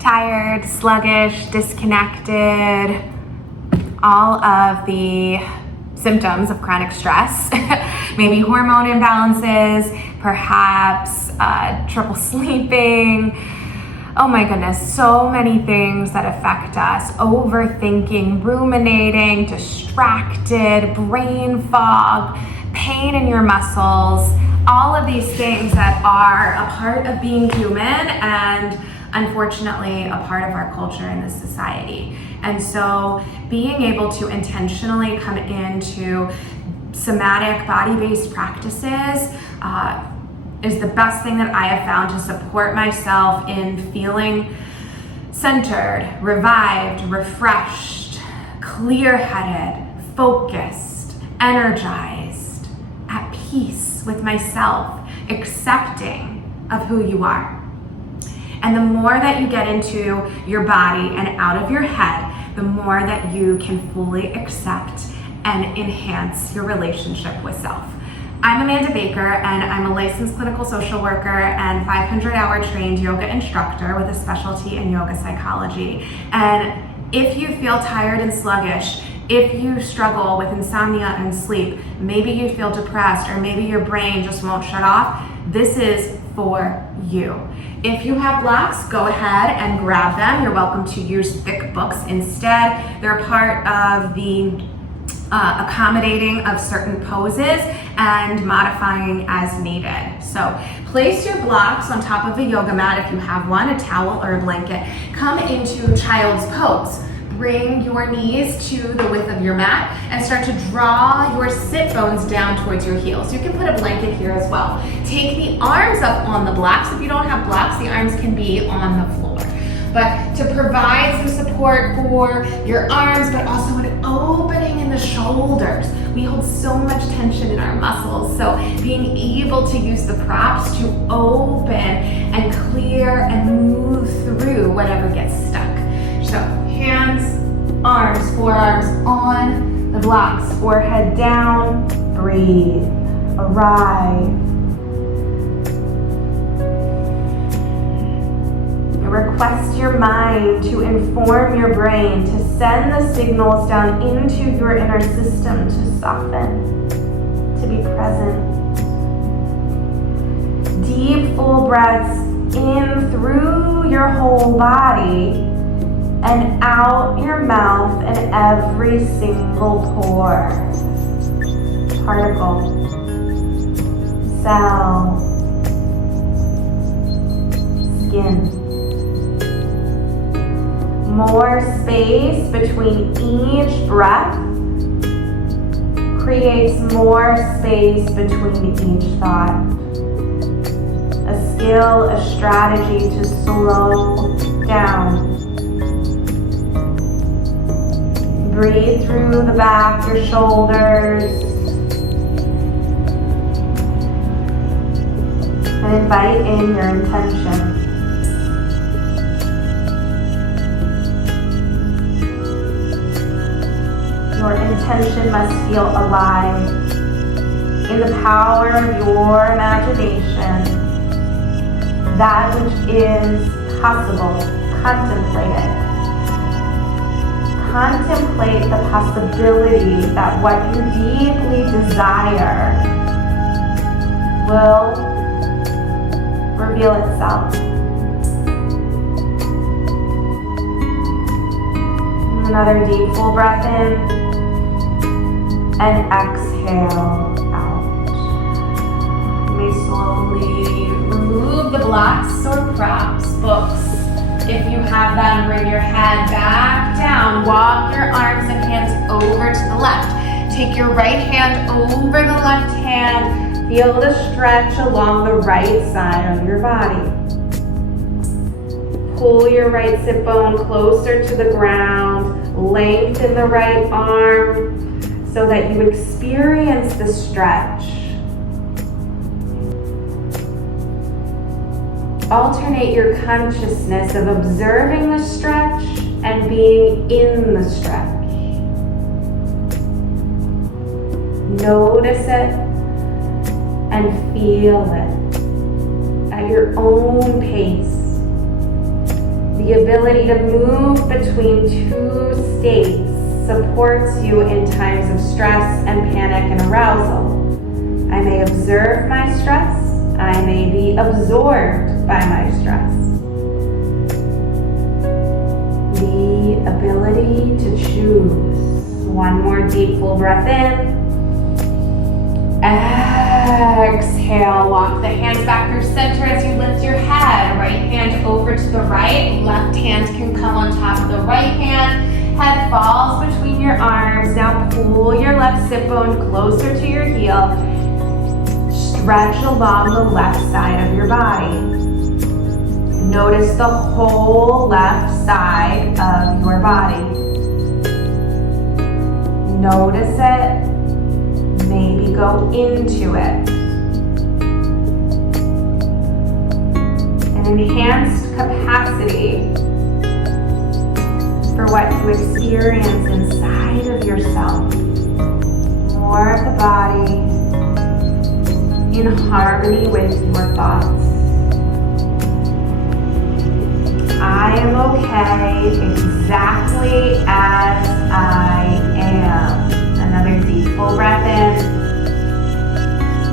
tired, sluggish, disconnected, all of the symptoms of chronic stress, maybe hormone imbalances, perhaps triple sleeping. Oh my goodness, so many things that affect us. Overthinking, ruminating, distracted, brain fog, pain in your muscles, all of these things that are a part of being human and unfortunately a part of our culture in this society. And so being able to intentionally come into somatic body-based practices is the best thing that I have found to support myself in feeling centered, revived, refreshed, clear-headed, focused, energized, at peace with myself, accepting of who you are. And the more that you get into your body and out of your head, the more that you can fully accept and enhance your relationship with self. I'm Amanda Baker, and I'm a licensed clinical social worker and 500-hour trained yoga instructor with a specialty in yoga psychology. And if you feel tired and sluggish, if you struggle with insomnia and sleep, maybe you feel depressed, or maybe your brain just won't shut off, this is for you. If you have blocks, go ahead and grab them. You're welcome to use thick books instead. They're part of the accommodating of certain poses and modifying as needed. So place your blocks on top of a yoga mat if you have one, a towel or a blanket. Come into child's pose. Bring your knees to the width of your mat and start to draw your sit bones down towards your heels. You can put a blanket here as well. Take the arms up on the blocks. If you don't have blocks, the arms can be on the floor. But to provide some support for your arms, but also an opening in the shoulders. We hold so much tension in our muscles, so being able to use the props to open and clear and move through whatever gets stuck. So hands, arms, forearms on the blocks, forehead down, breathe, arrive. Request your mind to inform your brain to send the signals down into your inner system to soften, to be present. Deep, full breaths in through your whole body and out your mouth and every single pore, particle, cell, skin. More space between each breath creates more space between each thought. A skill, a strategy to slow down. Breathe through the back, your shoulders, and invite in your intention. Your intention must feel alive in the power of your imagination. That which is possible, contemplate it. Contemplate the possibility that what you deeply desire will reveal itself. Another deep full breath in. And exhale out. You may slowly remove the blocks or props, books. If you have them, bring your head back down. Walk your arms and hands over to the left. Take your right hand over the left hand. Feel the stretch along the right side of your body. Pull your right sit bone closer to the ground. Lengthen the right arm so that you experience the stretch. Alternate your consciousness of observing the stretch and being in the stretch. Notice it and feel it at your own pace. The The ability to move between two states supports you in times of stress and panic and arousal. I may observe my stress. I may be absorbed by my stress. The ability to choose. One more deep full breath in. Exhale, walk the hands back through center as you lift your head. Right hand over to the right. Left hand can come on top of the right hand. Head falls between your arms. Now pull your left sit bone closer to your heel. Stretch along the left side of your body. Notice the whole left side of your body. Notice it. Maybe go into it. An enhanced capacity for what you experience inside of yourself. More of the body in harmony with your thoughts. I am okay exactly as I am. Another deep full breath in.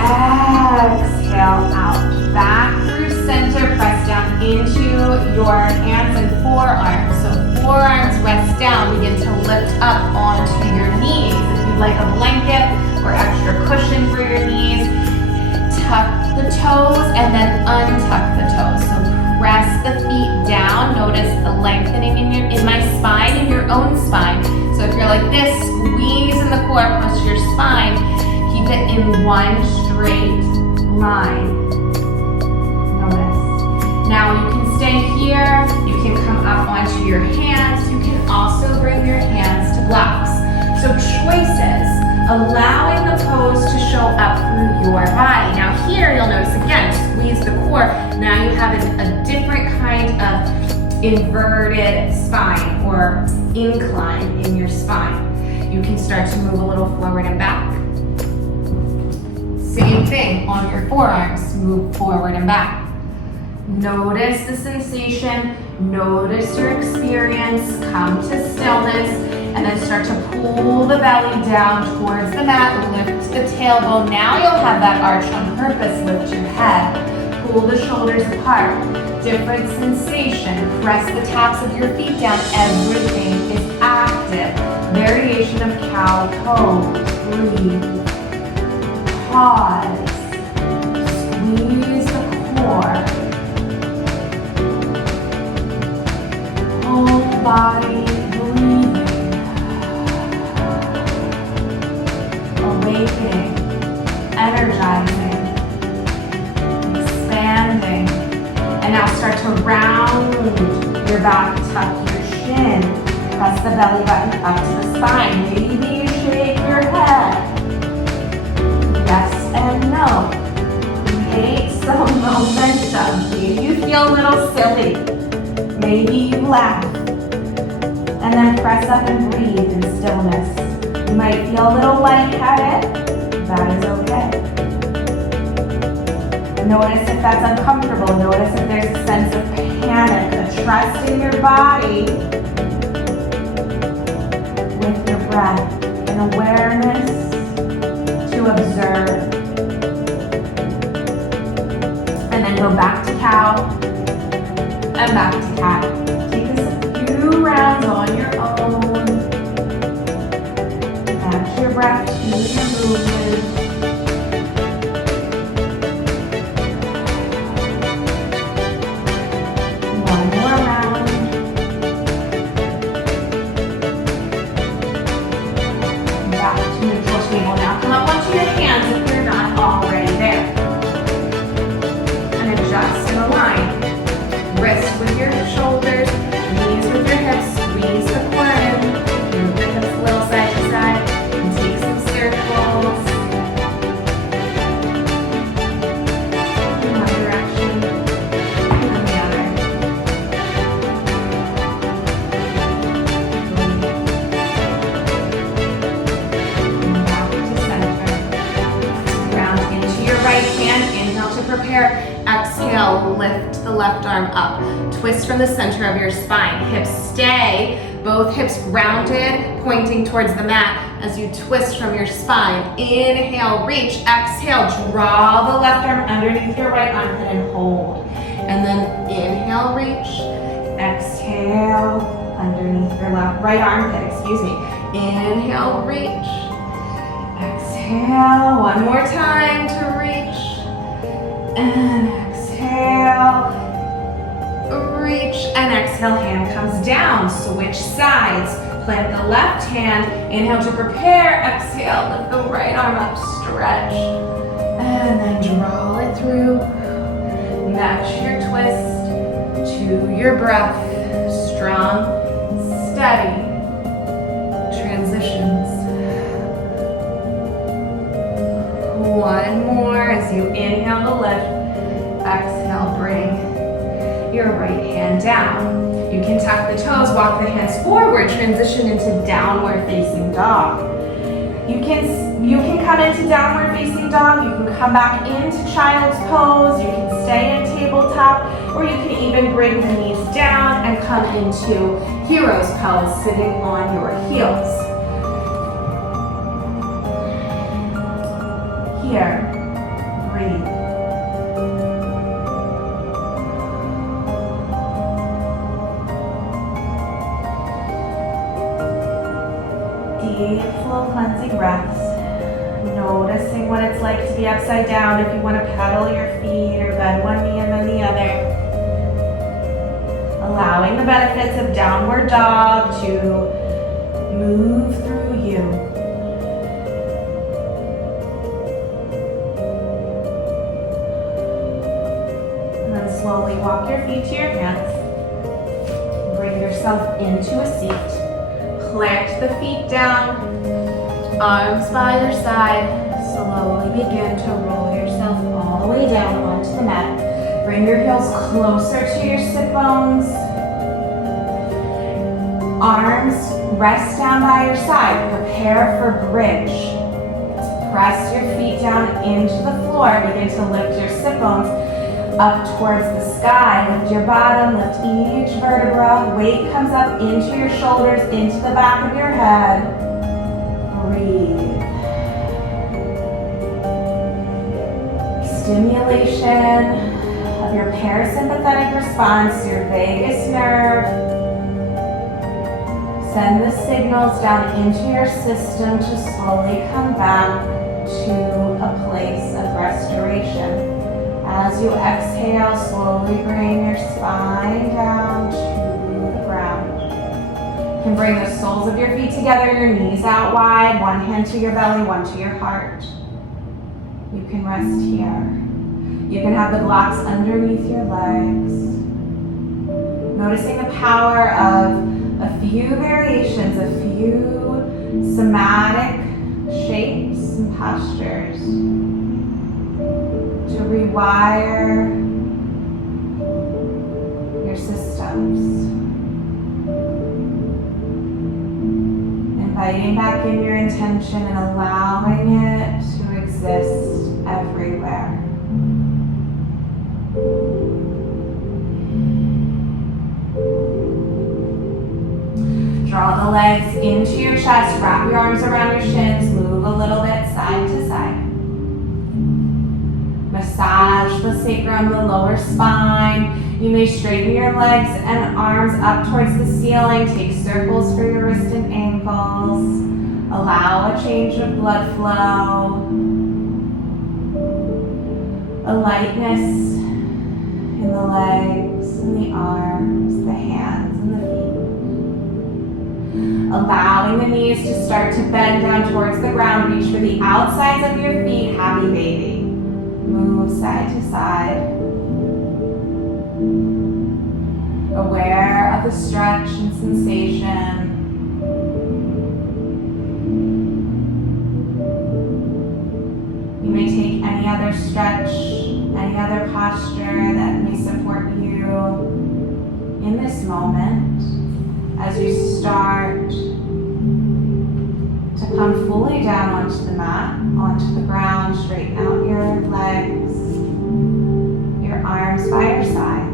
Exhale out. Back through center. Press down into your hands and forearms. So forearms rest down. Begin to lift up onto your knees. If you'd like a blanket or extra cushion for your knees, tuck the toes and then untuck the toes. So press the feet down. Notice the lengthening in my spine, in your own spine. So if you're like this, squeeze in the core, push your spine. Keep it in one straight line. Notice. Now you can stay here. You can come up onto your hands. You can also bring your hands to blocks. So choices. Allowing the pose to show up through your body. Now here you'll notice again, squeeze the core. Now you have a different kind of inverted spine or incline in your spine. You can start to move a little forward and back. Same thing on your forearms, move forward and back. Notice the sensation, notice your experience, come to stillness. And then start to pull the belly down towards the mat, lift the tailbone. Now you'll have that arch on purpose, lift your head, pull the shoulders apart. Different sensation, press the tops of your feet down, everything is active. Variation of cow pose, breathe, pause, squeeze the core, whole body, breathing. Awakening, energizing, expanding, and now start to round your back, tuck your shin, press the belly button up to the spine, maybe you shake your head, yes and no, create some momentum, maybe you feel a little silly, maybe you laugh, and then press up and breathe in stillness. You might feel a little lightheaded, that is okay. Notice if that's uncomfortable, notice if there's a sense of panic, a trust in your body with your breath, an awareness to observe. And then go back to cow and back to cat. Take a few rounds on your own. Match your breath to your movement. One more round. Back to neutral table. Now come up onto your hands if you're not already there. And adjust and align. Wrist with your shoulders, knees with your hips, squeeze the core in. Move the hips a little side to side. Take some circles in one direction and then the other. And back to center. Ground into your right hand. Inhale to prepare. Exhale. exhale, lift the left arm up. Twist from the center of your spine. Hips stay, both hips grounded, pointing towards the mat as you twist from your spine. Inhale, reach. Exhale, draw the left arm underneath your right armpit and hold. And then inhale, reach. Exhale, underneath your right armpit, excuse me. Inhale, reach. Exhale, one more time to reach. And exhale, reach, and exhale, hand comes down. Switch sides. Plant the left hand. Inhale to prepare. Exhale, lift the right arm up, stretch. And then draw it through. Match your twist to your breath. Strong, steady transitions. One more as you inhale to lift. Exhale, bring your right hand down. You can tuck the toes, walk the hands forward, transition into downward facing dog. You can come into downward facing dog, you can come back into child's pose, you can stay in tabletop, or you can even bring the knees down and come into hero's pose, sitting on your heels. Here, breathe. Deep, full cleansing breaths. Noticing what it's like to be upside down if you want to pedal your feet or bend one knee and then the other. Allowing the benefits of downward dog to move through you. And then slowly walk your feet to your hands. Bring yourself into a seat. Plant the feet down, arms by your side. Slowly begin to roll yourself all the way down onto the mat. Bring your heels closer to your sit bones. Arms rest down by your side. Prepare for bridge. Press your feet down into the floor. Begin to lift your sit bones up towards the sky. Lift your bottom, lift each vertebra. Weight comes up into your shoulders, into the back of your head. Breathe. Stimulation of your parasympathetic response, your vagus nerve. Send the signals down into your system to slowly come back to a place of restoration. As you exhale, slowly bring your spine down to the ground. You can bring the soles of your feet together, your knees out wide, one hand to your belly, one to your heart. You can rest here. You can have the blocks underneath your legs. Noticing the power of a few variations, a few somatic shapes and postures to rewire your systems. Inviting back in your intention and allowing it to exist everywhere. Draw the legs into your chest, wrap your arms around your shins, move a little bit side to side. Massage the sacrum, the lower spine. You may straighten your legs and arms up towards the ceiling. Take circles for your wrists and ankles. Allow a change of blood flow. A lightness in the legs and the arms, the hands and the feet. Allowing the knees to start to bend down towards the ground. Reach for the outsides of your feet, happy baby. Move side to side. Aware of the stretch and sensation. You may take any other stretch, any other posture that may support you in this moment as you start to come fully down onto the mat, onto the ground. Straighten out your legs, your arms by your side.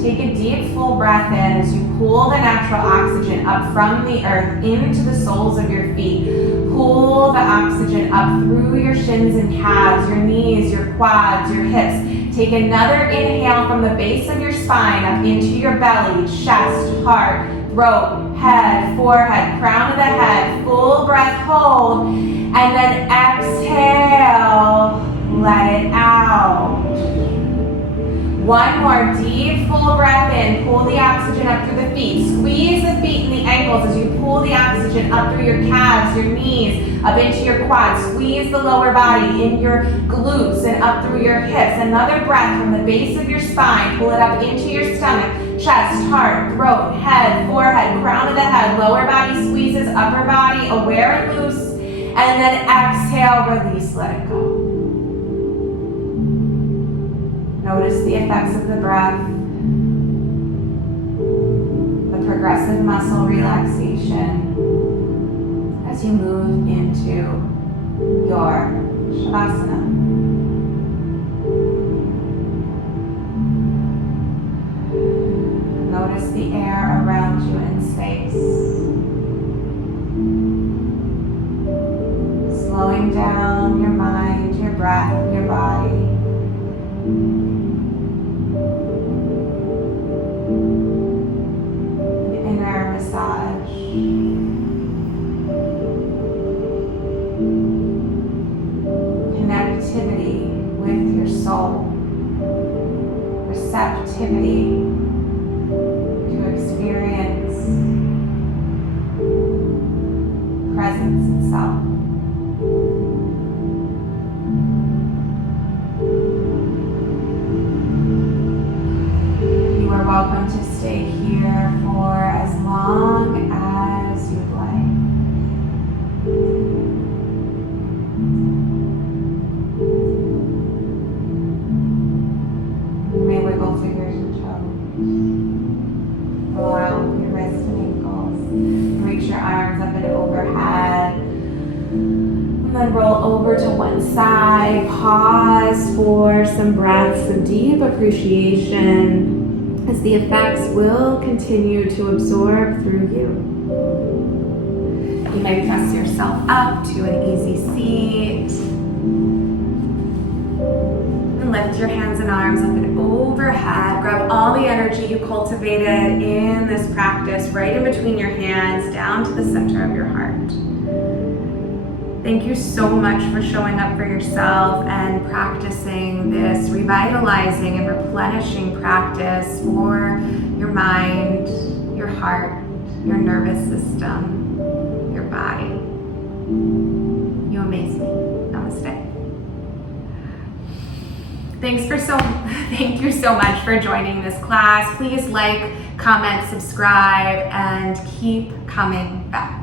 Take a deep, full breath in as you pull the natural oxygen up from the earth into the soles of your feet. Pull the oxygen up through your shins and calves, your knees, your quads, your hips. Take another inhale from the base of your spine up into your belly, chest, heart, throat, head, forehead, crown of the head. Full breath, hold, and then exhale, let it out. One more deep, full breath in. Pull the oxygen up through the feet. Squeeze the feet and the ankles as you pull the oxygen up through your calves, your knees, up into your quads. Squeeze the lower body in your glutes and up through your hips. Another breath from the base of your spine. Pull it up into your stomach, chest, heart, throat, head, forehead, crown of the head. Lower body squeezes, upper body aware and loose. And then exhale, release, let it go. Notice the effects of the breath, the progressive muscle relaxation as you move into your Shavasana. Notice the air around you in space. Slowing down your mind, your breath, your body. Massage. Connectivity with your soul. Receptivity to experience presence itself. You are welcome to stay here for as long as you'd like. You may wiggle fingers and toes. Roll out your wrists and ankles. Reach your arms up and overhead. And then roll over to one side. Pause for some breaths of deep appreciation, as the effects will continue to absorb through you. You may press yourself up to an easy seat. And lift your hands and arms up and overhead. Grab all the energy you cultivated in this practice right in between your hands down to the center of your heart. Thank you so much for showing up for yourself and practicing this revitalizing and replenishing practice for your mind, your heart, your nervous system, your body. You amaze me. Namaste. Thank you so much for joining this class. Please like, comment, subscribe, and keep coming back.